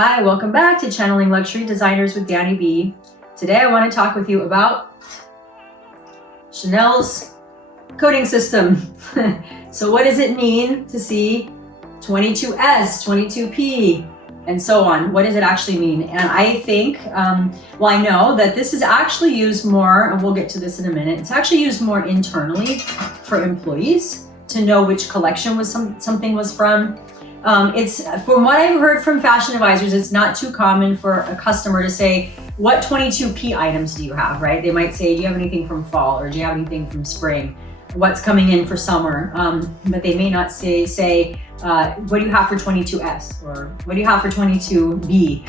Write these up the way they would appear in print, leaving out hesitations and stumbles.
Hi, welcome back to Channeling Luxury Designers with Dani B. Today I want to talk with you about Chanel's coding system. So what does it mean to see 22S, 22P, and so on? What does it actually mean? And I think, well, I know that this is actually used more, and we'll get to this in a minute, it's actually used more internally for employees to know which collection was something was from. It's, from what I've heard from fashion advisors, it's not too common for a customer to say, what 22P items do you have, right? They might say, do you have anything from fall, or do you have anything from spring? What's coming in for summer? But they may not say, what do you have for 22S, or what do you have for 22B?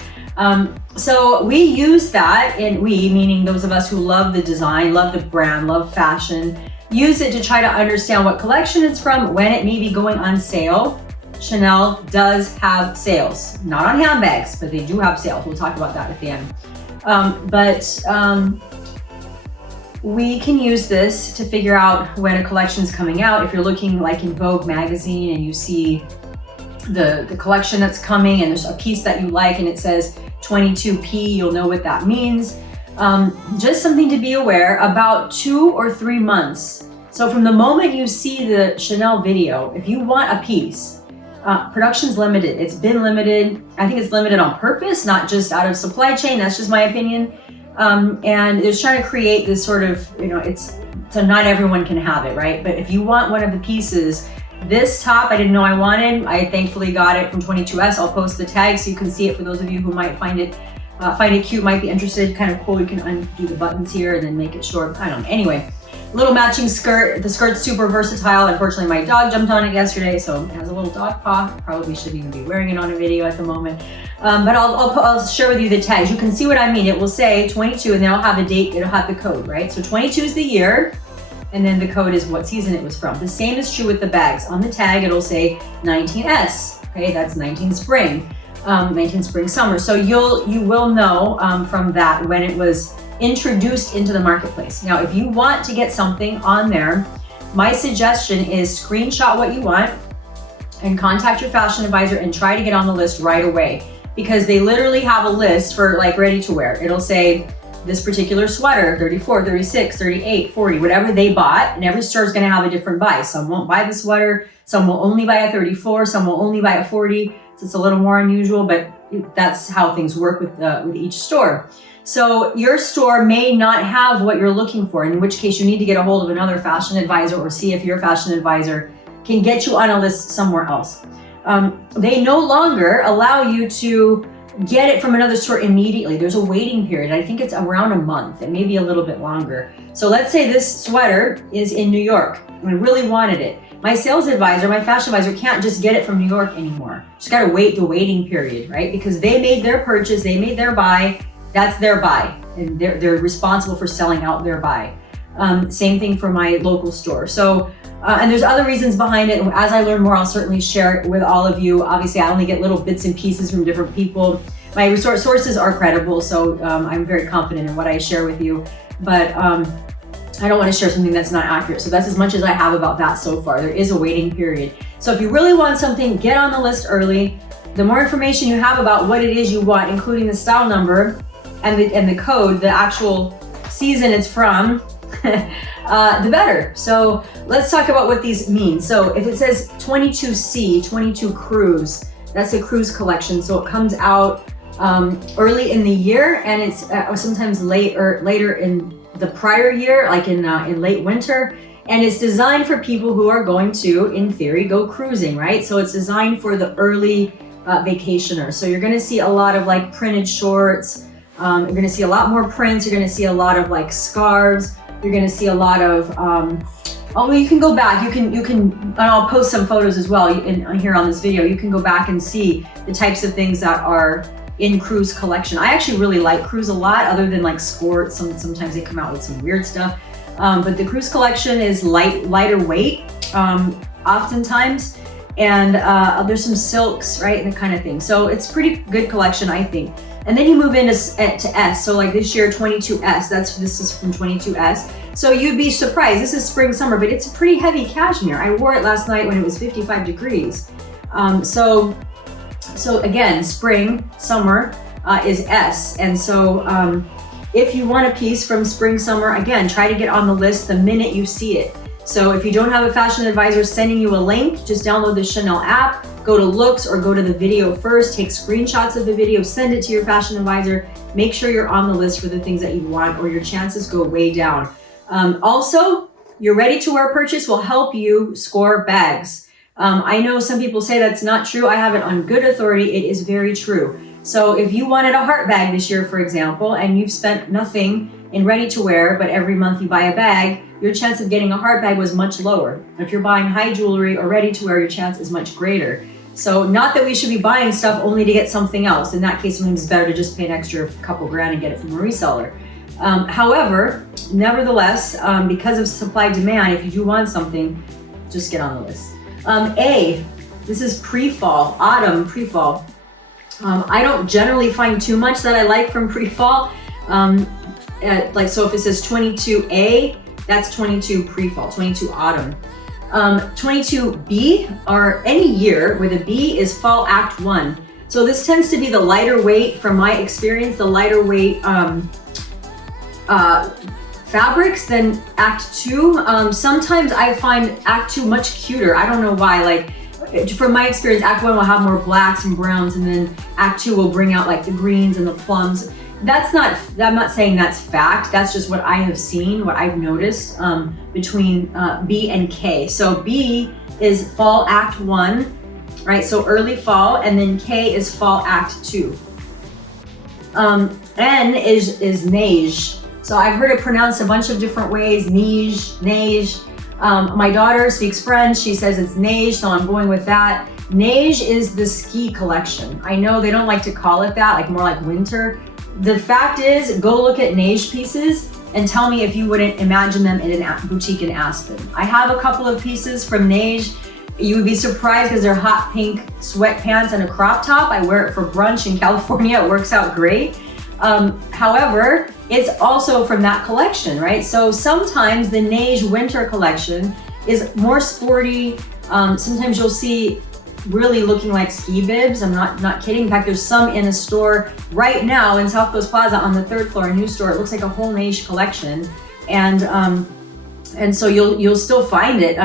So we use that, and we, meaning those of us who love the design, love the brand, love fashion, use it to try to understand what collection it's from, when it may be going on sale. Chanel does have sales, not on handbags, but they do have sales. We'll talk about that at the end. We can use this to figure out when a collection's coming out. If you're looking like in Vogue magazine and you see the collection that's coming and there's a piece that you like and it says 22P, you'll know what that means. Just something to be aware, about 2 or 3 months. So from the moment you see the Chanel video, if you want a piece, production's limited. It's been limited. I think it's limited on purpose, not just out of supply chain. That's just my opinion. And it's trying to create this sort of, it's so not everyone can have it, right? But if you want one of the pieces, this top I didn't know I wanted. I thankfully got it from 22S. I'll post the tag so you can see it for those of you who might find it cute, might be interested. Kind of cool. You can undo the buttons here and then make it short. I don't know. Anyway. Little matching skirt. The skirt's super versatile. Unfortunately, my dog jumped on it yesterday, so it has a little dog paw. Probably shouldn't even be wearing it on a video at the moment. But I'll share with you the tags. You can see what I mean. It will say 22, and then I'll have a date. It'll have the code, right? So 22 is the year, and then the code is what season it was from. The same is true with the bags. On the tag, it'll say 19S. Okay, that's 19 spring, 19 spring summer. So you will know from that when it was introduced into the marketplace. Now, if you want to get something on there, my suggestion is screenshot what you want and contact your fashion advisor and try to get on the list right away, because they literally have a list for like ready to wear. It'll say this particular sweater, 34, 36, 38, 40, whatever they bought, and every store is going to have a different buy. Some won't buy the sweater, some will only buy a 34, some will only buy a 40. So it's a little more unusual, but that's how things work with each store. So your store may not have what you're looking for, in which case you need to get a hold of another fashion advisor or see if your fashion advisor can get you on a list somewhere else. They no longer allow you to get it from another store immediately. There's a waiting period. I think it's around a month. It may be a little bit longer. So let's say this sweater is in New York and I really wanted it. My sales advisor, my fashion advisor can't just get it from New York anymore. She's got to wait the waiting period, right? Because they made their purchase, they made their buy. That's their buy, and they're responsible for selling out their buy. Same thing for my local store. So, and there's other reasons behind it. As I learn more, I'll certainly share it with all of you. Obviously, I only get little bits and pieces from different people. My sources are credible, so I'm very confident in what I share with you. But I don't want to share something that's not accurate. So that's as much as I have about that so far. There is a waiting period. So if you really want something, get on the list early. The more information you have about what it is you want, including the style number, and the code, the actual season it's from, the better. So let's talk about what these mean. So if it says 22C, 22 cruise, that's a cruise collection. So it comes out early in the year, and it's sometimes later in the prior year, like in late winter. And it's designed for people who are going to, in theory, go cruising, right? So it's designed for the early vacationers. So you're gonna see a lot of like printed shorts. You're going to see a lot more prints. You're going to see a lot of like scarves. You're going to see a lot of, you can go back. You can, and I'll post some photos as well here on this video. You can go back and see the types of things that are in cruise collection. I actually really like cruise a lot, other than like sports. Sometimes they come out with some weird stuff. But the cruise collection is lighter weight, oftentimes. And there's some silks, right, and the kind of thing. So it's pretty good collection, I think. And then you move into to S. So like this year, 22S. This is from 22S. So you'd be surprised. This is spring, summer, but it's a pretty heavy cashmere. I wore it last night when it was 55 degrees. So So again, spring, summer is S. And so if you want a piece from spring, summer, again, try to get on the list the minute you see it. So if you don't have a fashion advisor sending you a link, just download the Chanel app, go to looks or go to the video first, take screenshots of the video, send it to your fashion advisor, make sure you're on the list for the things that you want or your chances go way down. Also, your ready-to-wear purchase will help you score bags. I know some people say that's not true. I have it on good authority. It is very true. So if you wanted a heart bag this year, for example, and you've spent nothing in ready-to-wear, but every month you buy a bag, your chance of getting a heart bag was much lower. If you're buying high jewelry or ready-to-wear, your chance is much greater. So not that we should be buying stuff only to get something else. In that case, sometimes it's better to just pay an extra couple grand and get it from a reseller. However, nevertheless, because of supply demand, if you do want something, just get on the list. A, this is pre-fall, autumn pre-fall. I don't generally find too much that I like from pre-fall. So if it says 22A, that's 22 pre-fall, 22 autumn. 22B, or any year with a B, is fall act 1. So this tends to be the lighter weight, from my experience, the lighter weight fabrics than act 2. Sometimes I find act 2 much cuter. I don't know why. Like, from my experience, act 1 will have more blacks and browns, and then act 2 will bring out like the greens and the plums. I'm not saying that's fact. That's just what I have seen, what I've noticed between B and K. So B is fall act 1, right? So early fall, and then K is fall act 2. N is neige. So I've heard it pronounced a bunch of different ways, neige. My daughter speaks French. She says it's neige, so I'm going with that. Neige is the ski collection. I know they don't like to call it that, like more like winter. The fact is, go look at neige pieces and tell me if you wouldn't imagine them in a boutique in Aspen. I have a couple of pieces from neige. You would be surprised because they're hot pink sweatpants and a crop top. I wear it for brunch in California. It works out great. However, it's also from that collection, right? So sometimes the neige winter collection is more sporty. Sometimes you'll see really looking like ski bibs. I'm not kidding. In fact, there's some in a store right now in South Coast Plaza on the 3rd floor, a new store. It looks like a whole neige collection, and so you'll still find it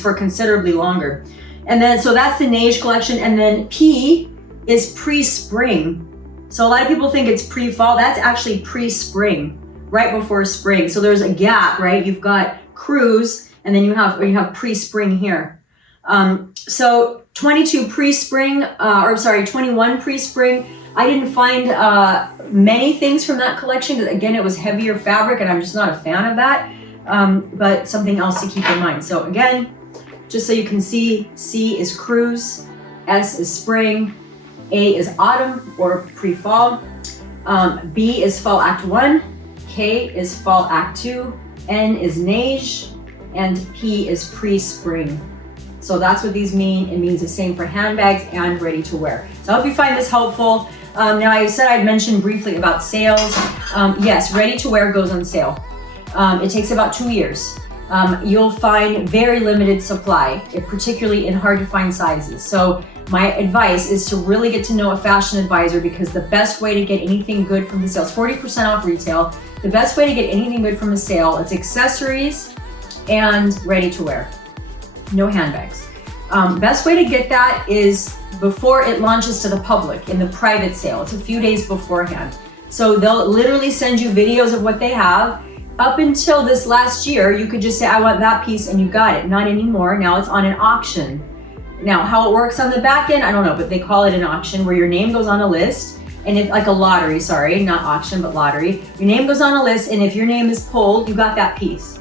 for considerably longer. And then so that's the neige collection, and then P is pre-spring. So a lot of people think it's pre-fall. That's actually pre-spring, right before spring. So there's a gap, right? You've got cruise, and then you have pre-spring here. So 22 pre-spring, 21 pre-spring. I didn't find many things from that collection. Again, it was heavier fabric, and I'm just not a fan of that. But something else to keep in mind. So again, just so you can see, C is cruise, S is spring, A is autumn or pre-fall, B is fall act 1, K is fall act 2, N is neige, and P is pre-spring. So that's what these mean. It means the same for handbags and ready to wear. So I hope you find this helpful. Now I said I'd mention briefly about sales. Yes, ready to wear goes on sale. It takes about 2 years. You'll find very limited supply, particularly in hard to find sizes. So my advice is to really get to know a fashion advisor, because the best way to get anything good from the sale is 40% off retail. The best way to get anything good from a sale, it's accessories and ready to wear. No handbags. Best way to get that is before it launches to the public in the private sale. It's a few days beforehand. So they'll literally send you videos of what they have. Up until this last year, you could just say, I want that piece, and you got it. Not anymore. Now it's on an auction. Now, how it works on the back end, I don't know, but they call it an auction, where your name goes on a list, and if like a lottery, sorry, not auction, but lottery. Your name goes on a list, and if your name is pulled, you got that piece.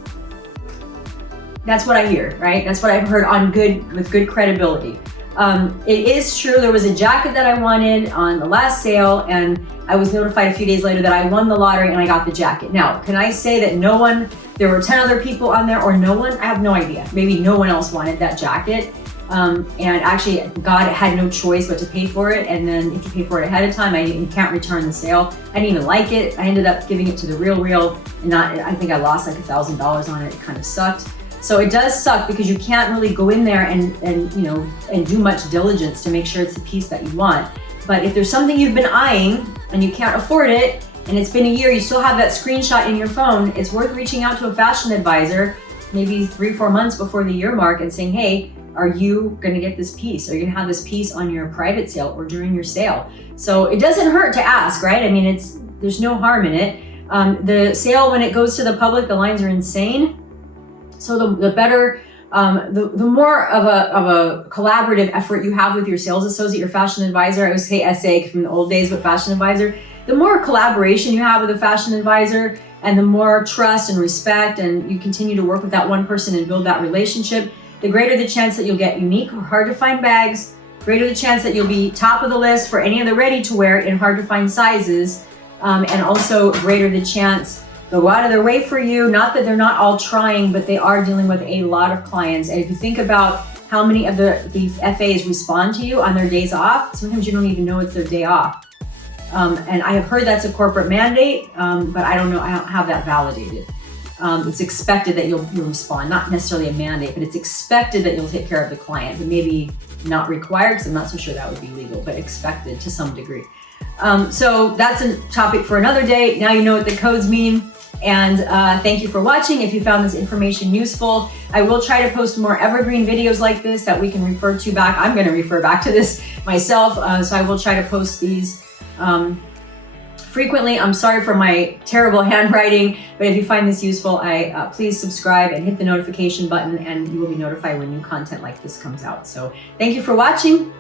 That's what I hear, right? That's what I've heard with good credibility. It is true, there was a jacket that I wanted on the last sale, and I was notified a few days later that I won the lottery and I got the jacket. Now, can I say that there were 10 other people on there, or no one? I have no idea. Maybe no one else wanted that jacket. And actually, God had no choice but to pay for it. And then if you pay for it ahead of time, you can't return the sale. I didn't even like it. I ended up giving it to the Real, and I think I lost like $1,000 on it. It kind of sucked. So it does suck because you can't really go in there and do much diligence to make sure it's the piece that you want. But if there's something you've been eyeing and you can't afford it, and it's been a year, you still have that screenshot in your phone, it's worth reaching out to a fashion advisor maybe 3-4 months before the year mark and saying, hey, are you gonna get this piece? Are you gonna have this piece on your private sale or during your sale? So it doesn't hurt to ask, right? I mean, there's no harm in it. The sale, when it goes to the public, the lines are insane. So the better, the more of a collaborative effort you have with your sales associate, your fashion advisor, I always say SA from the old days, but fashion advisor, the more collaboration you have with a fashion advisor and the more trust and respect, and you continue to work with that one person and build that relationship, the greater the chance that you'll get unique or hard to find bags, greater the chance that you'll be top of the list for any of the ready to wear in hard to find sizes, and also greater the chance they'll go out of their way for you. Not that they're not all trying, but they are dealing with a lot of clients. And if you think about how many of the FAs respond to you on their days off, sometimes you don't even know it's their day off. And I have heard that's a corporate mandate, but I don't know, I don't have that validated. It's expected that you'll respond, not necessarily a mandate, but it's expected that you'll take care of the client, but maybe not required, because I'm not so sure that would be legal, but expected to some degree. So that's a topic for another day. Now you know what the codes mean. And thank you for watching. If you found this information useful, I will try to post more evergreen videos like this that we can refer to back. I'm going to refer back to this myself, so I will try to post these frequently. I'm sorry for my terrible handwriting, but if you find this useful, please subscribe and hit the notification button, and you will be notified when new content like this comes out. So thank you for watching.